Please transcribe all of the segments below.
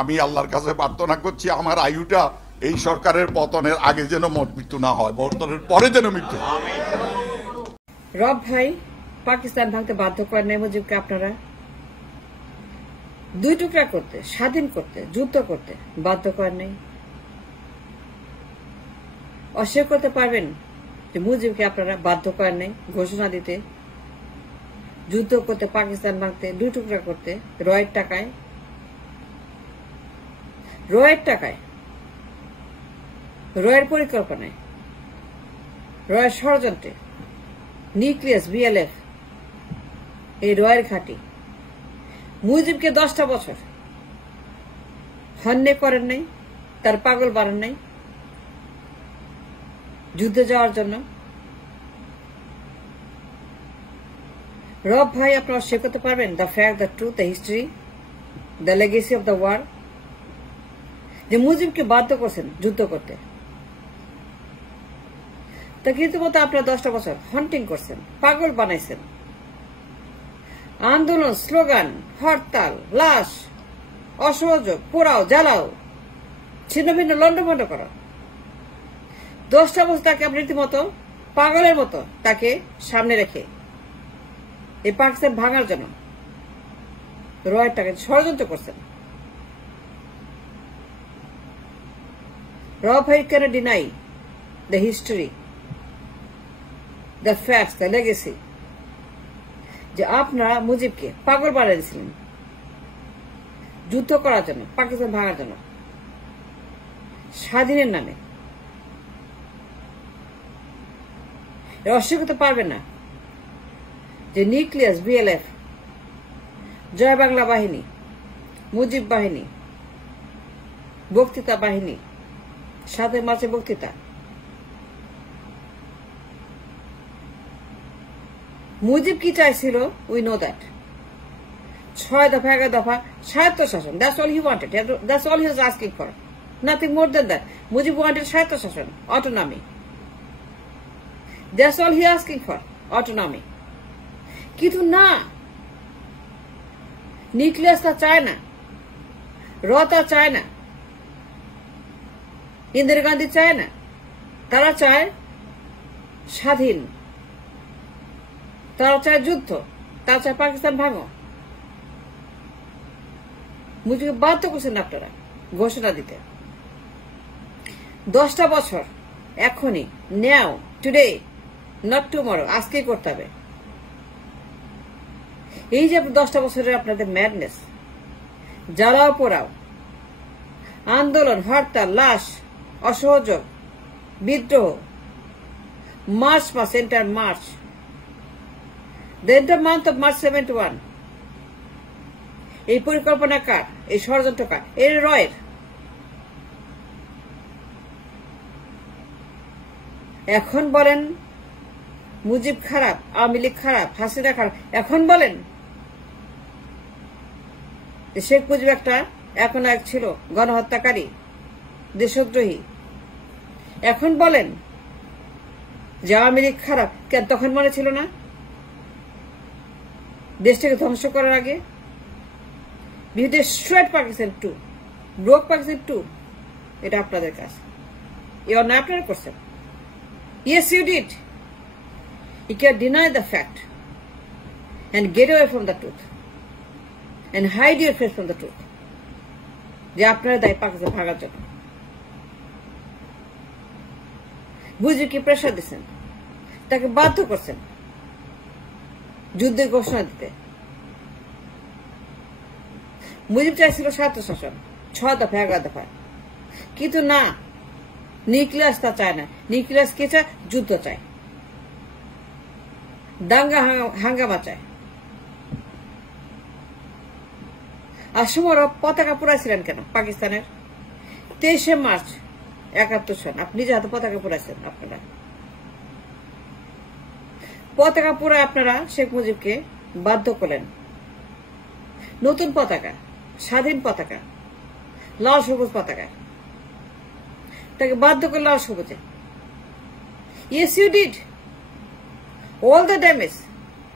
আমি আল্লাহর কাছে প্রার্থনা করছি আমার আয়ুটা এই সরকারের পতনের আগে যেন মৃত্যু না হয়, পতনের পরে যেন মৃত্যু। রব ভাই, পাকিস্তান ভাঙতে বাধ্য করেন নাই মুজিবকে আপনারা? দুই টুকরা করতে, স্বাধীন করতে, যুদ্ধ করতে বাধ্য করেন নাই? অস্বীকার করতে পারবেন যে মুজিবকে আপনারা বাধ্য করেন নাই ঘোষণা দিতে, যুদ্ধ করতে, পাকিস্তান ভাঙতে, দুই টুকরা করতে, রয়ের টাকায়, রয়ের পরিকল্পনায়, রয়ের ষড়যন্ত্রে, নিউক্লিয়াস, বিএলএফ, এই রয়ের ঘাঁটি মুজিবকে 10টা বছর হন্যে করেন নাই, তার পাগল বানান নাই যুদ্ধে যাওয়ার জন্য? রব ভাই, আপনারা শেয়ার করতে পারবেন the fact, the truth, the history, the legacy of the war, যে মুজিবকে বাধ্য করছেন যুদ্ধ করতে? তা কিন্তু মতো আপনারা 10টা বছর হন্টিং করছেন, পাগল বানাইছেন, আন্দোলন, স্লোগান, হরতাল, লাশ, অসহযোগ, পোড়াও, জ্বালাও, ছিন্ন ভিন্ন লন্ডভন্ড করা। 10টা বছর তাকে আপনি রীতিমতো পাগলের মতো তাকে সামনে রেখে এই পাকিস্তান ভাঙার জন্য রয়ের টাকা ষড়যন্ত্র করছেন। রব ভাই can deny the history, the facts, the legacy, যে আপনারা মুজিবকে পাগল বানিয়েছিলেন যুদ্ধ করার জন্য, পাকিস্তান ভাঙার জন্য, স্বাধীনের নামে। অস্বীকার করতে পারবে না যে নিউক্লিয়াস, বিএলএফ, জয় বাংলা বাহিনী, মুজিব বাহিনী, বক্তৃতা বাহিনী, 7 মার্চের বক্তৃতা, মুজিব কি চাইছিল? We know that. 6 দফা, 11 দফা স্বায়ত্ত শাসন, that's all he wanted, that's all he was asking for, nothing more than that. Mujib wanted স্বায়ত্ত শাসন, autonomy, that's all he asking for, autonomy. কিন্তু না, নিউক্লিয়াস তা চায় না, তা চায় না, ইন্দিরা গান্ধী চায় না, তারা চায় স্বাধীন, তারা চায় যুদ্ধ, তারা চায় পাকিস্তান ভাঙো। মুজিবকে বাধ্য করছেন আপনারা ঘোষণা দিতে। 10টা বছর এখনই, নাও, টুডে, নট টুমরো, আজকেই করতে হবে। এই যে 10টা বছরের আপনাদের ম্যাডনেস, জ্বালাও পোড়াও, আন্দোলন, হরতাল, লাশ, অসহযোগ, বিদ্রোহ, মার্চ মাস, entire March, the entire month of March 71, এই পরিকল্পনা কার? এই ষড়যন্ত্র কার? এই রয়ের। এখন বলেন মুজিব খারাপ, আওয়ামী লীগ খারাপ, হাসিনা খারাপ। এখন বলেন শেখ মুজিব একটা একনায়ক ছিল, গণহত্যাকারী, দেশদ্রোহী। এখন বলেন যে আওয়ামী লীগ খারাপ, কেন তখন মনে ছিল না? দেশটাকে ধ্বংস করার আগে we destroyed Pakistan too, broke Pakistan too. এটা আপনাদের কাজ, এই অন্যায় আপনারা করছেন। Yes, you did. You can deny the fact and get away from the truth and hide your face from the truth, যে আপনারা দায়ী পাকিস্তান ভাগার জন্য। মুজিবকে প্রেসার দিচ্ছেন, তাকে বাধ্য করছেন যুদ্ধের ঘোষণা দিতে। মুজিব চাইছিল স্বায়ত্ত শাসন, 6 দফা, 11 দফা, কিন্তু না, নিউক্লিয়াস তা চায় না। নিউক্লিয়াস কে চায়? যুদ্ধ চায়, দাঙ্গা হাঙ্গামা চায়। আর সময় পতাকা পুরাইছিলেন কেন পাকিস্তানের? 23শে মার্চ 71 সন আপনি নিজে হাতে পতাকা পুরাইছেন। আপনারা পতাকা পুরায় আপনারা শেখ মুজিবকে বাধ্য করলেন। নতুন পতাকা, স্বাধীন পতাকা, লাল সবুজ পতাকা, তাকে বাধ্য করে লাল সবুজে। Yes, you did. All the damage,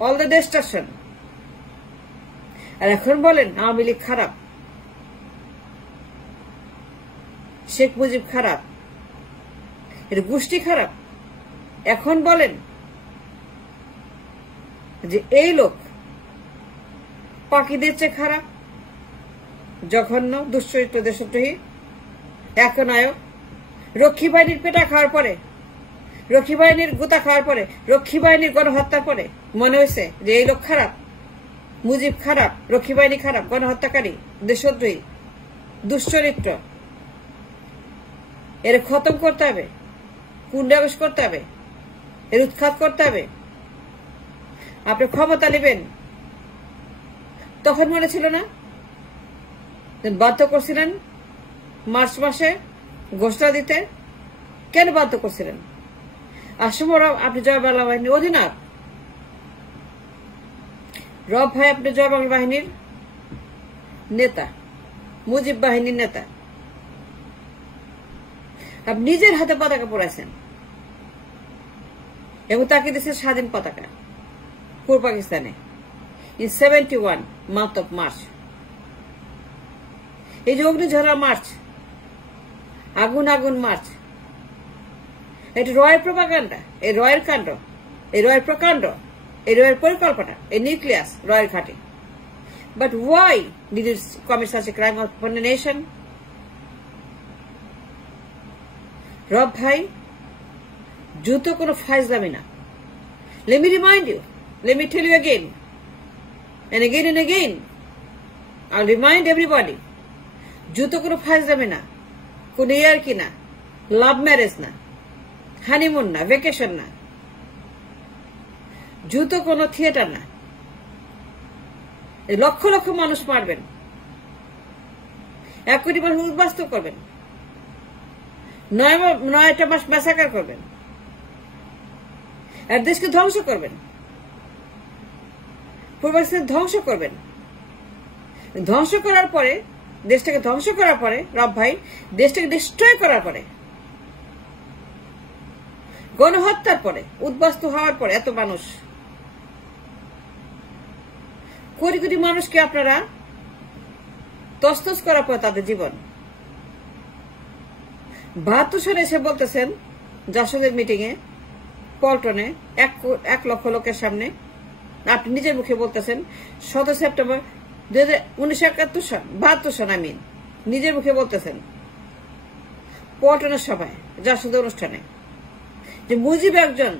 all the destruction. আর এখন বলেন আওয়ামী লীগ খারাপ, শেখ মুজিব খারাপ, এর গোষ্ঠী খারাপ। এখন বলেন যে এই লোক পাকিদের চেয়ে খারাপ, জঘন্য, দুশ্চরিত্র, দেশদ্রোহী, একনায়ক। রক্ষী বাহিনীর পেটা খাওয়ার পরে, রক্ষী বাহিনীর গোতা খাওয়ার পরে, রক্ষী বাহিনীর গণহত্যার পরে মনে হয়েছে যে এই লোক খারাপ, মুজিব খারাপ, রক্ষী বাহিনী খারাপ, গণহত্যাকারী, দেশদ্রোহী, দুশ্চরিত্র। এর খতম করতে হবে, পুনরাবেশ করতে হবে, এর উৎখাত করতে হবে। আপনি ক্ষমতা নেবেন, তখন মনে ছিল না? বাধ্য করছিলেন মার্চ মাসে ঘোষণা দিতে। কেন বাধ্য করছিলেন? আসলে আপনি জয় বাংলা বাহিনীর অধিনায়ক, রব ভাই আপনি জয় বাংলা বাহিনীর নেতা, মুজিব বাহিনীর নেতা। আপনি নিজের হাতে পতাকা পড়াইছেন এবং তাকে দিয়েছেন স্বাধীন পতাকা পূর্ব পাকিস্তানে ইন 71 মান্থ অফ মার্চ। এই যে অগ্নিঝরা মার্চ, আগুন আগুন মার্চ, এটি রয়ের প্রপাগান্ডা, এই রয়ের কাণ্ড, এই রয়ের প্রকাণ্ড, এই রয়ের পরিকল্পনা, এই নিউক্লিয়াস রয়ের ঘাটে। But why did it commit such a crime upon a nation? রব ভাই, যুদ্ধ কোনো ফাইজলামি না। Let me remind you, let me tell you again and again and again, I'll remind everybody, যুদ্ধ কোনো ফাইজলামি না, কোনো ইয়ারকি না, লাভ ম্যারেজ না, হানিমুন না, ভ্যাকেশন না, যুদ্ধ কোনো থিয়েটার না। লক্ষ লক্ষ মানুষ মারবেন, 1 কোটি মানুষ উদ্বাস্তু করবেন, 9টা মাস ম্যাসাকার করবেন, আর দেশকে ধ্বংস করবেন, পূর্ব পাকিস্তান ধ্বংস করবেন। ধ্বংস করার পরে, দেশটাকে ধ্বংস করার পরে, রব ভাই, দেশটাকে ডিস্ট্রয় করার পরে, গণহত্যার পরে, উদ্বাস্তু হওয়ার পরে, এত মানুষ, কোটি কোটি মানুষকে আপনারা তছনছ করার পরে তাদের জীবন 72 সালে এসে বলতেছেন জাসদের মিটিং এ, পল্টনে 1 লক্ষ লোকের সামনে, আপনি নিজের মুখে বলতেছেন 17 সেপ্টেম্বর 1972 সন আমিন নিজের মুখে বলতেছেন পল্টনের সভায়, জাসদের অনুষ্ঠানে, যে মুজিব একজন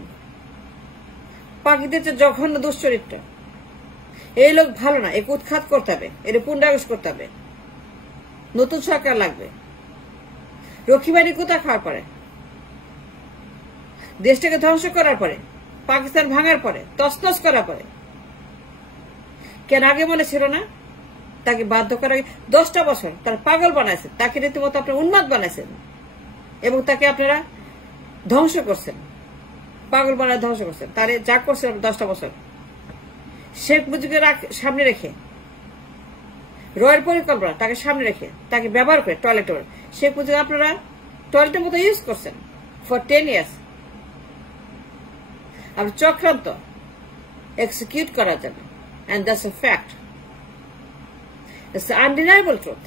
পাকিদের চেয়ে জঘন্য দুশ্চরিত্র, এই লোক ভালো না, একে উৎখাত করতে হবে, এর পুনরাবেশ করতে হবে, নতুন সরকার লাগবে। রক্ষী বাহিনী কোথা খাওয়ার পরে, দেশটাকে ধ্বংস করার পরে, পাকিস্তান ভাঙার পরে, তছনছ করার পরে, কেন আগে মনে ছিল না? তাকে বাধ্য করার 10টা বছর তারা পাগল বানাইছেন, তাকে রীতিমতো আপনারা উন্মাদ বানাইছেন এবং তাকে আপনারা ধ্বংস করছেন, পাগল বানায় ধ্বংস করছেন। তারে যা করছেন 10টা বছর শেখ মুজিবকে সামনে রেখে, রয়ের পরিকল্পনা তাকে সামনে রেখে, তাকে ব্যবহার করে টয়লেট, শেখ মুজিব আপনারা টয়লেটের মতো ইউজ করছেন ফর 10 ইয়ার্স। আপনি চক্রান্ত এক্সিকিউট করার জন্য, and that's a fact. It's an undeniable truth.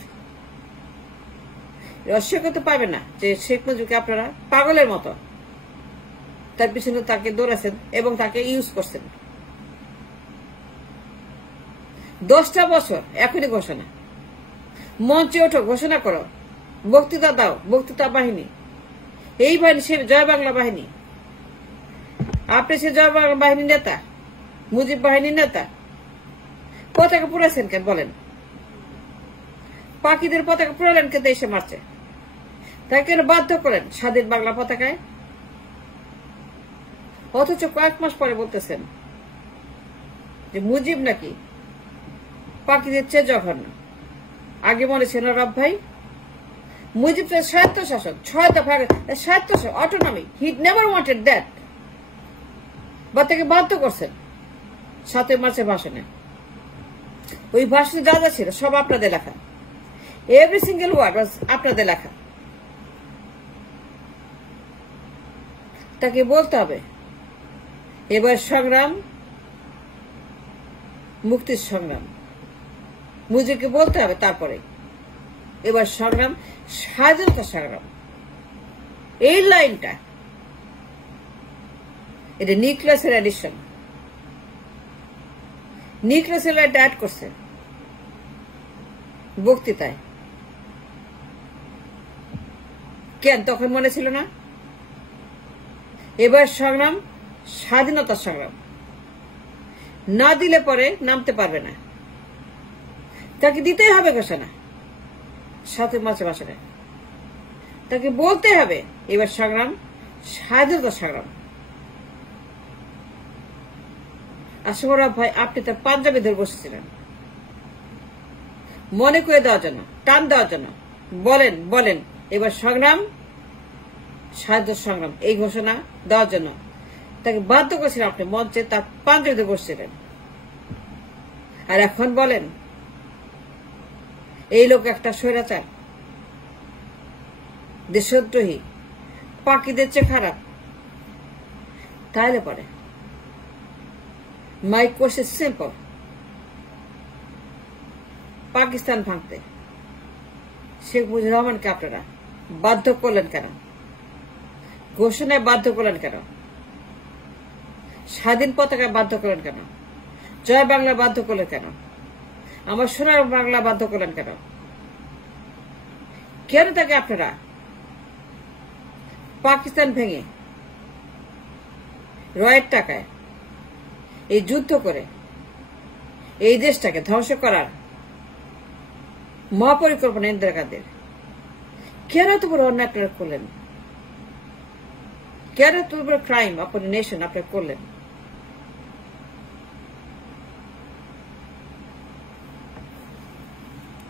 অস্বীকার করতে পারবে না যে শেখ মুজিবকে আপনারা পাগলের মতো তার পিছনে তাকে দৌড়াচ্ছেন এবং তাকে ইউজ করছেন। 10টা বছর এখনই ঘোষণা, মঞ্চে ওঠো, ঘোষণা করো, বক্তৃতা দাও, বক্তৃতা বাহিনী, এই বাহিনী সে জয় বাংলা বাহিনী, আপনি সে জয় বাংলা বাহিনীর নেতা, মুজিব বাহিনীর নেতা। পতাকা পুড়াচ্ছেন কেন বলেন? পাকিদের পতাকা পুরালেন কে দেশে মারছে? তাকে কেন বাধ্য করেন স্বাধীন বাংলা পতাকায়? অথচ কয়েক মাস পরে বলতেছেন যে মুজিব নাকি পাকিদের চেয়ে জঘন্য। আগে মনে ছিল রব ভাই, মুজিব তো স্বায়ত্ত শাসন, 6 দফা স্বায়ত্ত autonomy, he never wanted that, বা তাকে বাধ্য করছেন 7 মার্চের ভাষণে। ওই ভাষণে যা যা ছিল সব আপনাদের লেখা, এভরি সিঙ্গেল ওয়ার্ড ওয়াজ আপনাদের লেখা। তাকে বলতে হবে এবার সংগ্রাম মুক্তির সংগ্রাম, মুজিবকে বলতে হবে। তারপরে এবার সংগ্রাম স্বাধীনতা সংগ্রাম। এই লাইনটা এটা নিউক্লিয়াসের এডিশন। নিউক্লিয়াসের লাইনটা অ্যাড করছে বক্তৃতায়। কেন তখন মনে ছিল না? এবার সংগ্রাম স্বাধীনতা সংগ্রাম। না দিলে পরে নামতে পারবে না, তাকে দিতেই হবে ঘোষণা। সাথে মাঝে মাঝে তাকে বলতে হবে এবার সংগ্রাম স্বাধীনতা সংগ্রাম। আসমরা ভাই, আপনি তার পাঞ্জাবি ধরে বসেছিলেন মনে করে দেওয়ার জন্য, টান দেওয়ার জন্য। বলেন বলেন এবার সংগ্রাম স্বাধীনতা সংগ্রাম, এই ঘোষণা দেওয়ার জন্য তাকে বাধ্য করেছিলেন। আপনি মঞ্চে তার পাঞ্জাবি ধরে বসছিলেন। আর এখন বলেন এই লোক একটা স্বৈরাচার, দেশদ্রোহী, পাকিদের চেয়ে খারাপ। তাহলে পরে মাই কোয়েশ্চন সিম্পল, পাকিস্তান ভাঙতে শেখ মুজিবুর রহমানকে আপনারা বাধ্য করলেন কেন? ঘোষণায় বাধ্য করলেন কেন? স্বাধীন পতাকায় বাধ্য করলেন কেন? জয় বাংলা বাধ্য করলেন কেন? আমার সোনার বাংলা বাধ্য করলেন কেন? কেন তাকে আপনারা পাকিস্তান ভেঙে রয়ের টাকায় এই যুদ্ধ করে এই দেশটাকে ধ্বংস করার মহাপরিকল্পনা ইন্দিরা গান্ধীর, কেন এত বড় অন্যায় আপনারা করলেন? কেন এত বড় ক্রাইম আপনার নেশন আপনারা করলেন?